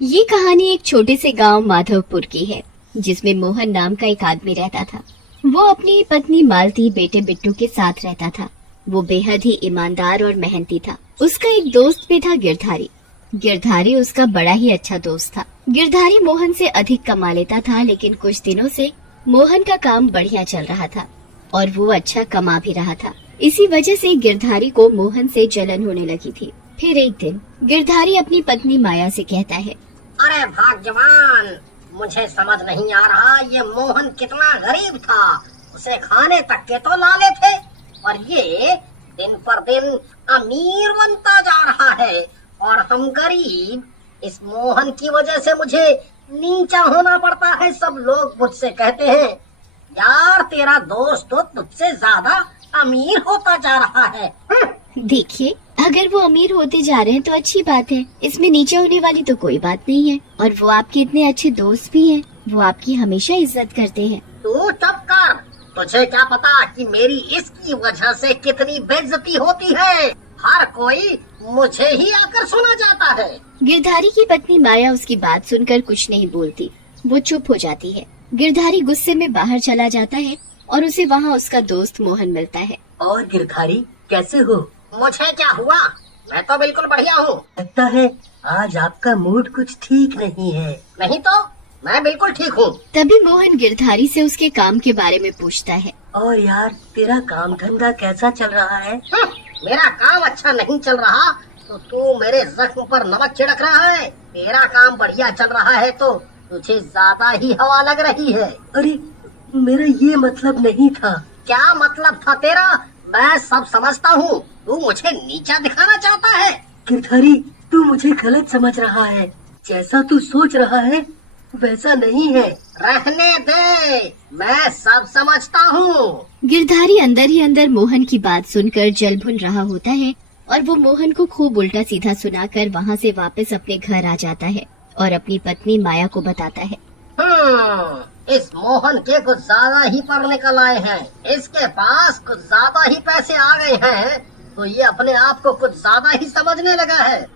ये कहानी एक छोटे से गांव माधवपुर की है, जिसमें मोहन नाम का एक आदमी रहता था। वो अपनी पत्नी मालती, बेटे बिट्टू के साथ रहता था। वो बेहद ही ईमानदार और मेहनती था। उसका एक दोस्त भी था, गिरधारी। गिरधारी उसका बड़ा ही अच्छा दोस्त था। गिरधारी मोहन से अधिक कमा लेता था, लेकिन कुछ दिनों से मोहन का काम बढ़िया चल रहा था और वो अच्छा कमा भी रहा था। इसी वजह से गिरधारी को मोहन से जलन होने लगी थी। फिर एक दिन गिरधारी अपनी पत्नी माया से कहता है, अरे भाग्यवान, मुझे समझ नहीं आ रहा ये मोहन कितना गरीब था। उसे खाने तक के तो लाले थे और ये दिन पर दिन अमीर बनता जा रहा है और हम गरीब। इस मोहन की वजह से मुझे नीचा होना पड़ता है। सब लोग मुझसे कहते हैं, यार तेरा दोस्त तो तुझसे ज्यादा अमीर होता जा रहा है। देखिए, अगर वो अमीर होते जा रहे हैं तो अच्छी बात है। इसमें नीचे होने वाली तो कोई बात नहीं है। और वो आपके इतने अच्छे दोस्त भी हैं। वो आपकी हमेशा इज्जत करते हैं। तू चुप कर। तुझे क्या पता कि मेरी इसकी वजह से कितनी बेइज्जती होती है। हर कोई मुझे ही आकर सुना जाता है। गिरधारी की पत्नी माया उसकी बात सुनकर कुछ नहीं बोलती। वो चुप हो जाती है। गिरधारी गुस्से में बाहर चला जाता है और उसे वहाँ उसका दोस्त मोहन मिलता है। और गिरधारी, कैसे हो? मुझे क्या हुआ, मैं तो बिल्कुल बढ़िया हूँ। लगता है आज आपका मूड कुछ ठीक नहीं है। नहीं तो मैं बिल्कुल ठीक हूँ। तभी मोहन गिरधारी से उसके काम के बारे में पूछता है। और यार, तेरा काम धंधा कैसा चल रहा है? मेरा काम अच्छा नहीं चल रहा तो तू मेरे जख्म पर नमक छिड़क रहा है। तेरा काम बढ़िया चल रहा है तो तुझे ज्यादा ही हवा लग रही है। अरे, मेरा ये मतलब नहीं था। क्या मतलब था तेरा? मैं सब समझता हूँ। तू मुझे नीचा दिखाना चाहता है। गिरधारी, तू मुझे गलत समझ रहा है। जैसा तू सोच रहा है वैसा नहीं है। रहने दे, मैं सब समझता हूँ। गिरधारी अंदर ही अंदर मोहन की बात सुनकर जल भुन रहा होता है और वो मोहन को खूब उल्टा सीधा सुनाकर वहाँ से वापस अपने घर आ जाता है और अपनी पत्नी माया को बताता है। इस मोहन के कुछ ज्यादा ही पर निकल आए हैं। इसके पास कुछ ज्यादा ही पैसे आ गए हैं तो ये अपने आप को कुछ ज्यादा ही समझने लगा है।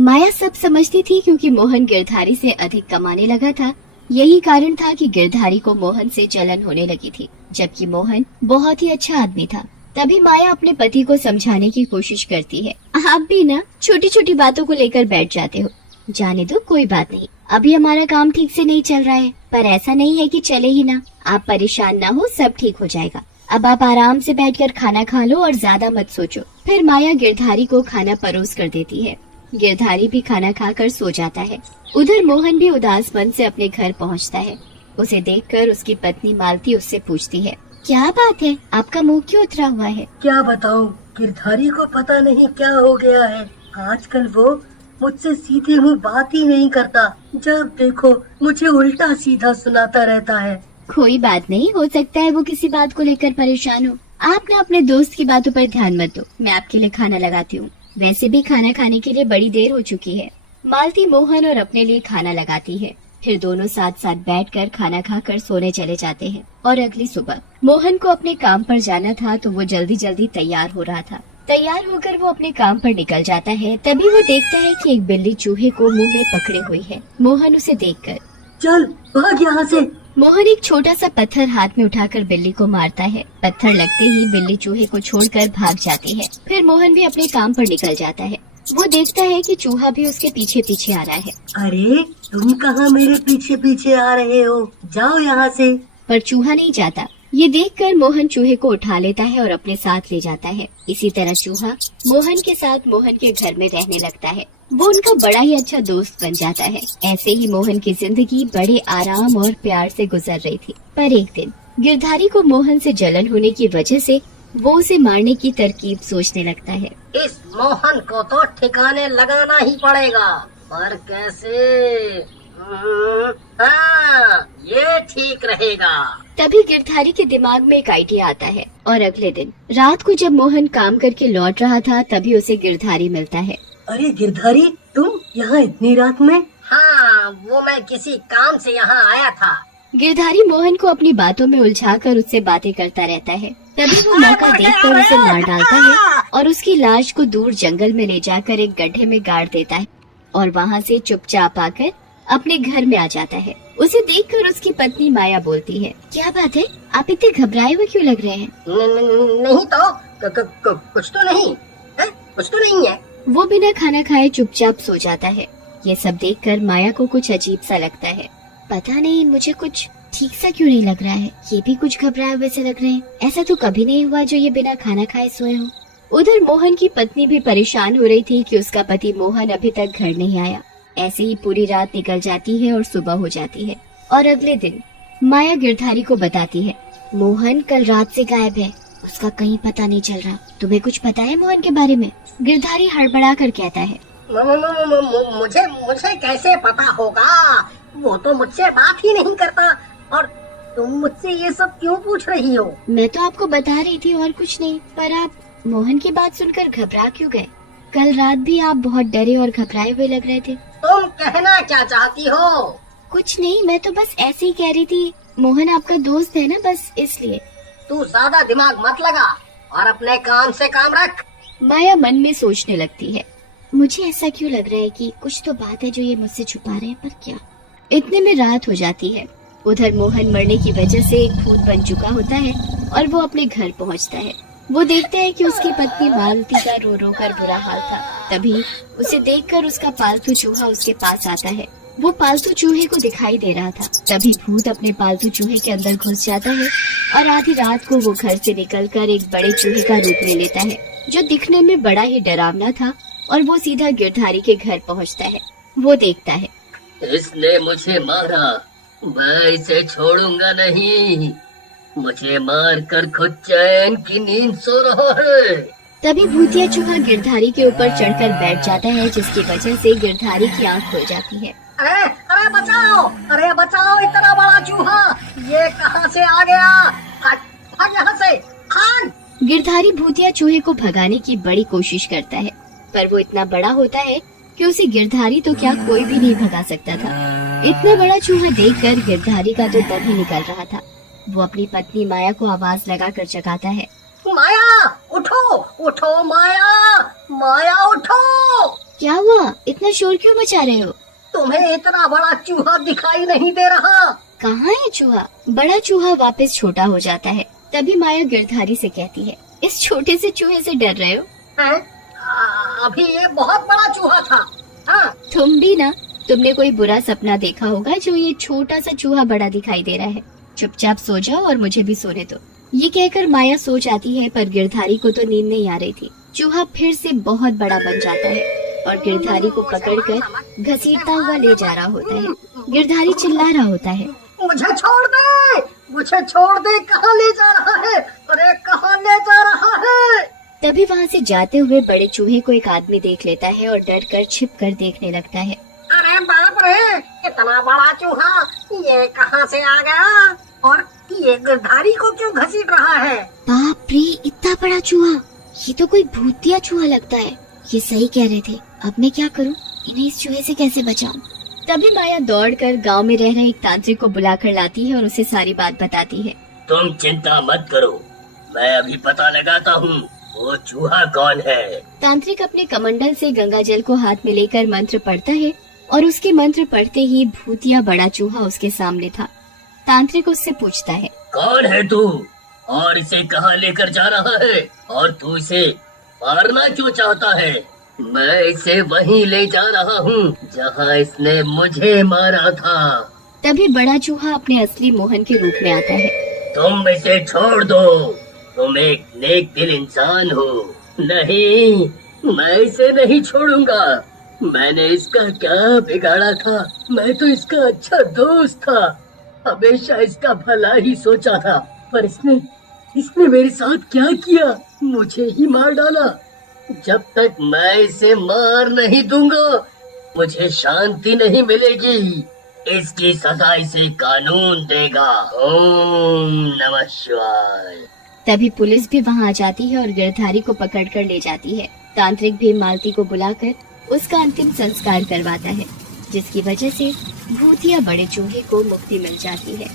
माया सब समझती थी, क्योंकि मोहन गिरधारी से अधिक कमाने लगा था। यही कारण था कि गिरधारी को मोहन से जलन होने लगी थी, जबकि मोहन बहुत ही अच्छा आदमी था। तभी माया अपने पति को समझाने की कोशिश करती है। आप भी ना छोटी छोटी बातों को लेकर बैठ जाते हो। जाने दो, कोई बात नहीं। अभी हमारा काम ठीक से नहीं चल रहा है, पर ऐसा नहीं है कि चले ही ना। आप परेशान ना हो, सब ठीक हो जाएगा। अब आप आराम से बैठकर खाना खा लो और ज्यादा मत सोचो। फिर माया गिरधारी को खाना परोस कर देती है। गिरधारी भी खाना खाकर सो जाता है। उधर मोहन भी उदास मन से अपने घर पहुंचता है। उसे देखकर उसकी पत्नी मालती उससे पूछती है, क्या बात है, आपका मुंह क्यों उतरा हुआ है? क्या बताऊं, गिरधारी को पता नहीं क्या हो गया है। आजकल वो मुझसे सीधे मुंह बात ही नहीं करता। जब देखो मुझे उल्टा सीधा सुनाता रहता है। कोई बात नहीं, हो सकता है वो किसी बात को लेकर परेशान हो। आप ना अपने दोस्त की बातों पर ध्यान मत दो। मैं आपके लिए खाना लगाती हूँ। वैसे भी खाना खाने के लिए बड़ी देर हो चुकी है। मालती मोहन और अपने लिए खाना लगाती है। फिर दोनों साथ साथ बैठकर खाना खाकर सोने चले जाते हैं। और अगली सुबह मोहन को अपने काम पर जाना था तो वो जल्दी जल्दी तैयार हो रहा था। तैयार होकर वो अपने काम पर निकल जाता है। तभी वो देखता है कि एक बिल्ली चूहे को मुंह में पकड़े हुई है। मोहन उसे देखकर, चल भाग यहाँ से। मोहन एक छोटा सा पत्थर हाथ में उठाकर बिल्ली को मारता है। पत्थर लगते ही बिल्ली चूहे को छोड़कर भाग जाती है। फिर मोहन भी अपने काम पर निकल जाता है। वो देखता है कि चूहा भी उसके पीछे पीछे आ रहा है। अरे, तुम कहाँ मेरे पीछे पीछे आ रहे हो? जाओ यहाँ से। पर चूहा नहीं जाता। ये देखकर मोहन चूहे को उठा लेता है और अपने साथ ले जाता है। इसी तरह चूहा मोहन के साथ मोहन के घर में रहने लगता है। वो उनका बड़ा ही अच्छा दोस्त बन जाता है। ऐसे ही मोहन की जिंदगी बड़े आराम और प्यार से गुजर रही थी। पर एक दिन गिरधारी को मोहन से जलन होने की वजह से वो उसे मारने की तरकीब सोचने लगता है। इस मोहन को तो ठिकाने लगाना ही पड़ेगा, पर कैसे? हाँ, ये ठीक रहेगा। तभी गिरधारी के दिमाग में एक आइडिया आता है और अगले दिन रात को जब मोहन काम करके लौट रहा था तभी उसे गिरधारी मिलता है। अरे गिरधारी, तुम यहाँ इतनी रात में? हाँ, वो मैं किसी काम से यहाँ आया था। गिरधारी मोहन को अपनी बातों में उलझाकर उससे बातें करता रहता है। तभी वो मौका देखकर उसे मार डालता है और उसकी लाश को दूर जंगल में ले जाकर एक गड्ढे में गाड़ देता है। और वहाँ से चुपचाप आकर अपने घर में आ जाता है। उसे देखकर उसकी पत्नी माया बोलती है, क्या बात है, आप इतने घबराए हुए क्यों लग रहे हैं? नहीं तो कुछ तो नहीं है, कुछ तो नहीं है। वो बिना खाना खाए चुपचाप सो जाता है। ये सब देखकर माया को कुछ अजीब सा लगता है। पता नहीं मुझे कुछ ठीक सा क्यों नहीं लग रहा है, ये भी कुछ घबराए हुए से लग रहे हैं। ऐसा तो कभी नहीं हुआ जो ये बिना खाना खाए सोए हो। उधर मोहन की पत्नी भी परेशान हो रही थी कि उसका पति मोहन अभी तक घर नहीं आया। ऐसे ही पूरी रात निकल जाती है और सुबह हो जाती है। और अगले दिन माया गिरधारी को बताती है, मोहन कल रात से गायब है, उसका कहीं पता नहीं चल रहा। तुम्हें कुछ पता है मोहन के बारे में? गिरधारी हड़बड़ा कर कहता है, मुझे कैसे पता होगा, वो तो मुझसे बात ही नहीं करता। और तुम मुझसे ये सब क्यों पूछ रही हो? मैं तो आपको बता रही थी और कुछ नहीं, पर आप मोहन की बात सुनकर घबरा क्यों गए? कल रात भी आप बहुत डरे और घबराए हुए लग रहे थे। तुम कहना क्या चाहती हो? कुछ नहीं, मैं तो बस ऐसे ही कह रही थी, मोहन आपका दोस्त है ना, बस इसलिए। तू ज्यादा दिमाग मत लगा और अपने काम से काम रख। माया मन में सोचने लगती है, मुझे ऐसा क्यों लग रहा है कि कुछ तो बात है जो ये मुझसे छुपा रहे हैं, पर क्या? इतने में रात हो जाती है। उधर मोहन मरने की वजह से एक भूत बन चुका होता है और वो अपने घर पहुंचता है। वो देखता है कि उसकी पत्नी मालती का रो रो कर बुरा हाल था। तभी उसे देखकर उसका पालतू चूहा उसके पास आता है। वो पालतू चूहे को दिखाई दे रहा था। तभी भूत अपने पालतू चूहे के अंदर घुस जाता है और आधी रात को वो घर से निकलकर एक बड़े चूहे का रूप ले लेता है, जो दिखने में बड़ा ही डरावना था। और वो सीधा गिरधारी के घर पहुंचता है। वो देखता है, इसने मुझे मारा, मैं इसे छोड़ूंगा नहीं। मुझे मार कर खुद चैन की नींद सो रहा है। तभी भूतिया चूहा गिरधारी के ऊपर चढ़कर बैठ जाता है, जिसकी वजह से गिरधारी की आंख खुल जाती है। अरे बचाओ, इतना बड़ा चूहा ये कहाँ से आ गया? भाग यहाँ से, भाग। गिरधारी भूतिया चूहे को भगाने की बड़ी कोशिश करता है, पर वो इतना बड़ा होता है कि उसे गिरधारी तो क्या कोई भी नहीं भगा सकता था। इतना बड़ा चूहा देखकर गिरधारी का तो दम ही निकल रहा था। वो अपनी पत्नी माया को आवाज लगाकर जगाता है, माया उठो, माया उठो। क्या हुआ, इतना शोर क्यों मचा रहे हो? तुम्हें इतना बड़ा चूहा दिखाई नहीं दे रहा? कहाँ है चूहा? बड़ा चूहा वापस छोटा हो जाता है। तभी माया गिरधारी से कहती है, इस छोटे से चूहे से डर रहे हो? हैं? अभी ये बहुत बड़ा चूहा था। हाँ। तुम भी ना, तुमने कोई बुरा सपना देखा होगा जो ये छोटा सा चूहा बड़ा दिखाई दे रहा है। चुपचाप सो जाओ और मुझे भी सोने दो। ये कहकर माया सो जाती है, पर गिरधारी को तो नींद नहीं आ रही थी। चूहा फिर से बहुत बड़ा बन जाता है और गिरधारी को पकड़कर घसीटता हुआ ले जा रहा होता है। गिरधारी चिल्ला रहा होता है, मुझे छोड़ दे, कहाँ ले जा रहा है? अरे कहाँ ले जा रहा है? तभी वहाँ से जाते हुए बड़े चूहे को एक आदमी देख लेता है और डर कर छिप कर देखने लगता है। अरे बाप रे, इतना बड़ा चूहा ये कहाँ से आ गया? और ये गिरधारी को क्यों घसीट रहा है? बाप रे, इतना बड़ा चूहा, ये तो कोई भूतिया चूहा लगता है। ये सही कह रहे थे, अब मैं क्या करूं? इन्हें इस चूहे से कैसे बचाऊं? तभी माया दौड़कर गांव में रह रहे एक तांत्रिक को बुलाकर लाती है और उसे सारी बात बताती है। तुम चिंता मत करो, मैं अभी पता लगाता हूँ वो चूहा कौन है। तांत्रिक अपने कमंडल से गंगा जल को हाथ में लेकर मंत्र पढ़ता है और उसके मंत्र पढ़ते ही भूतिया बड़ा चूहा उसके सामने था। तांत्रिक उससे पूछता है, कौन है तू और इसे कहाँ लेकर जा रहा है, और तू इसे मारना क्यों चाहता है? मैं इसे वहीं ले जा रहा हूँ जहाँ इसने मुझे मारा था। तभी बड़ा चूहा अपने असली मोहन के रूप में आता है। तुम इसे छोड़ दो, तुम एक नेक दिल इंसान हो। नहीं, मैं इसे नहीं छोड़ूंगा। मैंने इसका क्या बिगाड़ा था? मैं तो इसका अच्छा दोस्त था, हमेशा इसका भला ही सोचा था, पर इसने मेरे साथ क्या किया? मुझे ही मार डाला। जब तक मैं इसे मार नहीं दूंगा मुझे शांति नहीं मिलेगी। इसकी सजा इसे कानून देगा। ओम नमः शिवाय। तभी पुलिस भी वहाँ आ जाती है और गिरधारी को पकड़कर ले जाती है। तांत्रिक भी मालती को बुलाकर उसका अंतिम संस्कार करवाता है, जिसकी वजह से भूतिया बड़े चूहे को मुक्ति मिल जाती है।